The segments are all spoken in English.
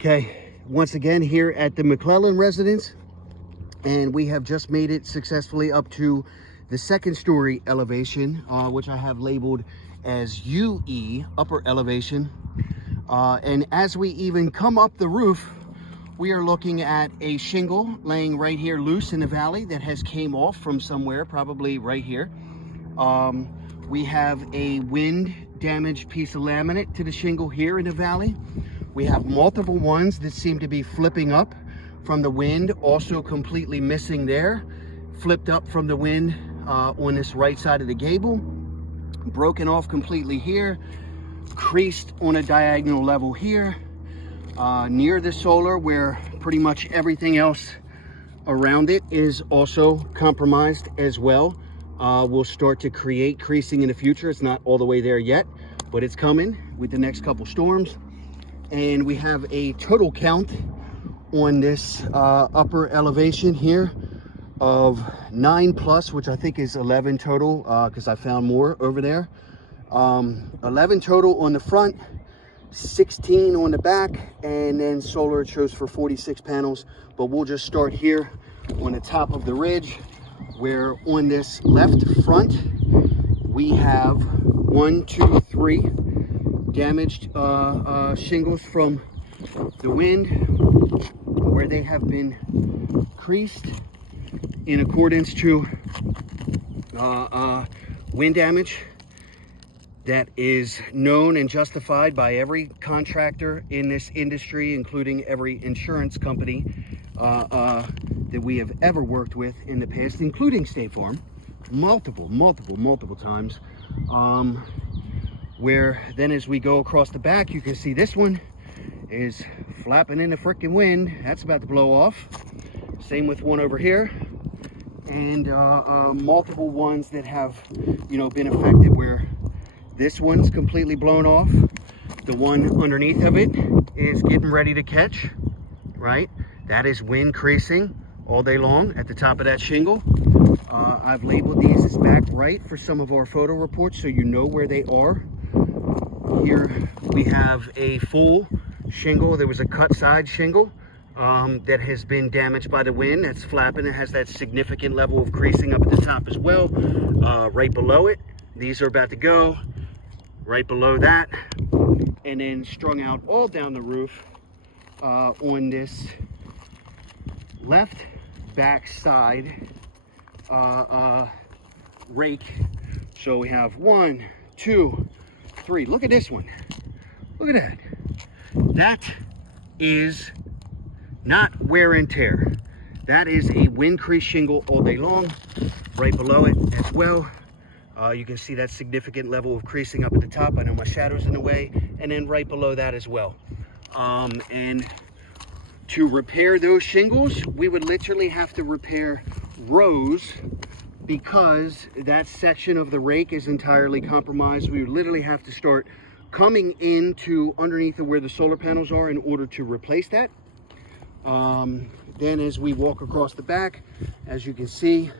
Okay, once again here at the McClelland residence, and we have just made it successfully up to the second story elevation, which I have labeled as UE, upper elevation. And as we even come up the roof, we are looking at a shingle laying right here loose in the valley that has came off from somewhere, probably right here. We have a wind damaged piece of laminate to the shingle here in the valley. We have multiple ones that seem to be flipping up from the wind, also completely missing there, flipped up from the wind on this right side of the gable, broken off completely here, creased on a diagonal level here, near the solar where pretty much everything else around it is also compromised as well. We'll start to create creasing in the future. It's not all the way there yet, but it's coming with the next couple storms. And we have a total count on this upper elevation here of 9+, which I think is 11 total, because I found more over there. 11 total on the front, 16 on the back, and then solar it shows for 46 panels. But we'll just start here on the top of the ridge, where on this left front we have 1, 2, 3 damaged shingles from the wind, where they have been creased in accordance to wind damage that is known and justified by every contractor in this industry, including every insurance company that we have ever worked with in the past, including State Farm, multiple times. Where then as we go across the back, you can see this one is flapping in the frickin' wind. That's about to blow off. Same with one over here, and multiple ones that have, been affected, where this one's completely blown off. The one underneath of it is getting ready to catch, right? That is wind creasing all day long at the top of that shingle. I've labeled these as back right for some of our photo reports, so you know where they are. Here we have a full shingle. There was a cut side shingle that has been damaged by the wind. That's flapping. It has that significant level of creasing up at the top as well. Right below it, these are about to go. Right below that, and then strung out all down the roof on this left back side rake. So we have 1, 2, 3. Look at this one. Look at that. That is not wear and tear. That is a wind crease shingle all day long. Right below it as well, you can see that significant level of creasing up at the top. I know my shadow's in the way. And then right below that as well. And to repair those shingles, we would literally have to repair rows, because that section of the rake is entirely compromised. We would literally have to start coming into underneath of where the solar panels are in order to replace that. Then as we walk across the back, as you can see,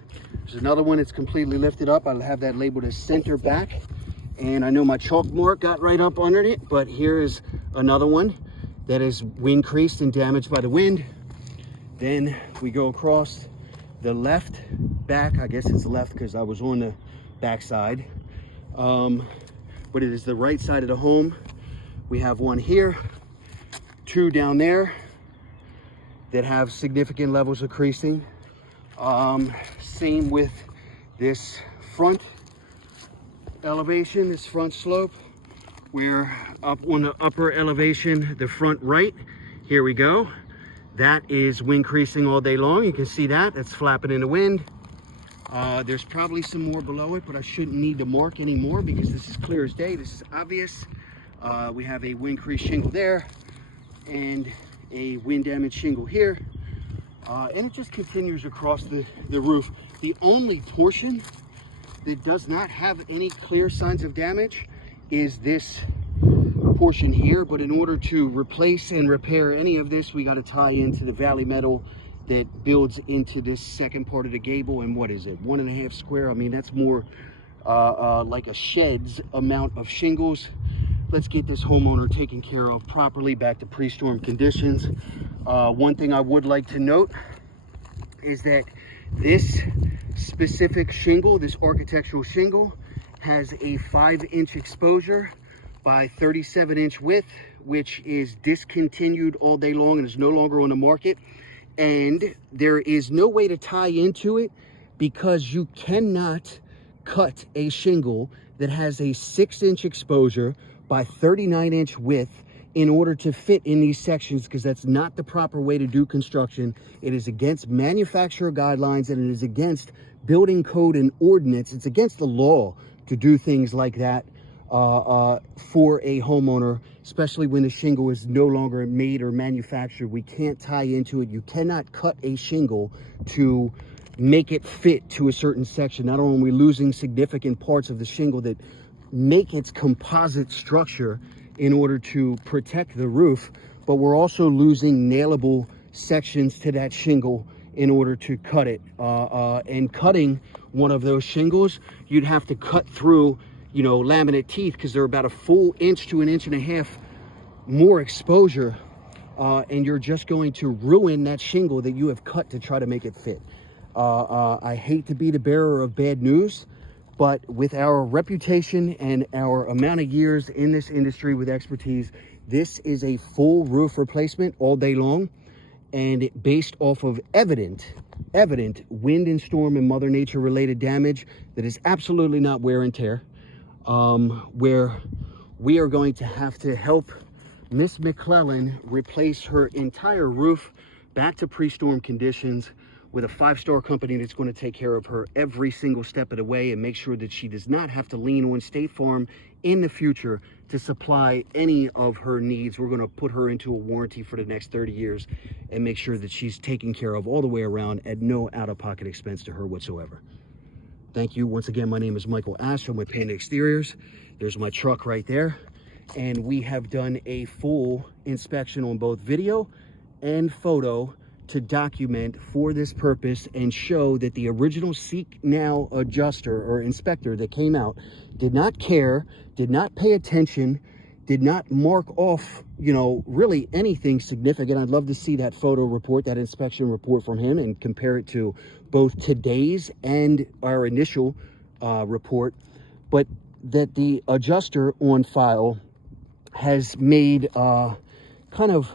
there's another one that's completely lifted up. I'll have that labeled as center back. And I know my chalk mark got right up under it, but here is another one that is wind creased and damaged by the wind. Then we go across the left back. I guess it's left because I was on the back side. But it is the right side of the home. We have one here, 2 down there that have significant levels of creasing. Same with this front elevation, this front slope, where up on the upper elevation, the front right, here we go. That is wind creasing all day long. You can see that, that's flapping in the wind. There's probably some more below it, but I shouldn't need to mark anymore because this is clear as day. This is obvious. We have a wind crease shingle there and a wind damage shingle here. And it just continues across the roof. The only portion that does not have any clear signs of damage is this portion here. But in order to replace and repair any of this, we got to tie into the valley metal that builds into this second part of the gable. And what is it, 1.5 square? I mean, that's more like a shed's amount of shingles. let's get this homeowner taken care of properly, back to pre-storm conditions. One thing I would like to note is that this specific shingle, this architectural shingle, has a 5-inch exposure by 37-inch width, which is discontinued all day long and is no longer on the market. And there is no way to tie into it because you cannot cut a shingle that has a 6-inch exposure by 39-inch width in order to fit in these sections, because that's not the proper way to do construction. It is against manufacturer guidelines, and it is against building code and ordinance. It's against the law to do things like that for a homeowner, especially when the shingle is no longer made or manufactured. We can't tie into it. You cannot cut a shingle to make it fit to a certain section. Not only are we losing significant parts of the shingle that make its composite structure in order to protect the roof, but we're also losing nailable sections to that shingle in order to cut it. And cutting one of those shingles, you'd have to cut through, you know, laminate teeth, because they're about a full inch to an inch and a half more exposure, and you're just going to ruin that shingle that you have cut to try to make it fit. I hate to be the bearer of bad news, but with our reputation and our amount of years in this industry with expertise, this is a full roof replacement all day long, and based off of evident wind and storm and Mother Nature related damage that is absolutely not wear and tear, where we are going to have to help Miss McClelland replace her entire roof back to pre-storm conditions with a 5-star company that's going to take care of her every single step of the way and make sure that she does not have to lean on State Farm in the future to supply any of her needs. We're going to put her into a warranty for the next 30 years and make sure that she's taken care of all the way around at no out-of-pocket expense to her whatsoever. Thank you. Once again, my name is Michael Ash. I'm with Panda Exteriors. There's my truck right there. And we have done a full inspection on both video and photo to document for this purpose and show that the original Seek Now adjuster or inspector that came out did not care, did not pay attention, did not mark off, you know, really anything significant. I'd love to see that photo report, that inspection report from him, and compare it to both today's and our initial report. But that the adjuster on file has made kind of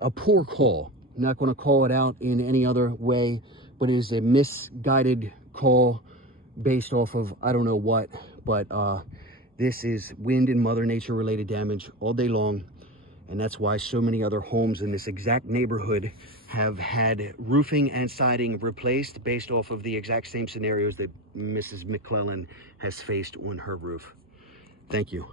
a poor call. I'm not going to call it out in any other way, but it is a misguided call based off of I don't know what. But this is wind and Mother Nature related damage all day long, and that's why so many other homes in this exact neighborhood have had roofing and siding replaced based off of the exact same scenarios that Mrs. McClelland has faced on her roof. Thank you.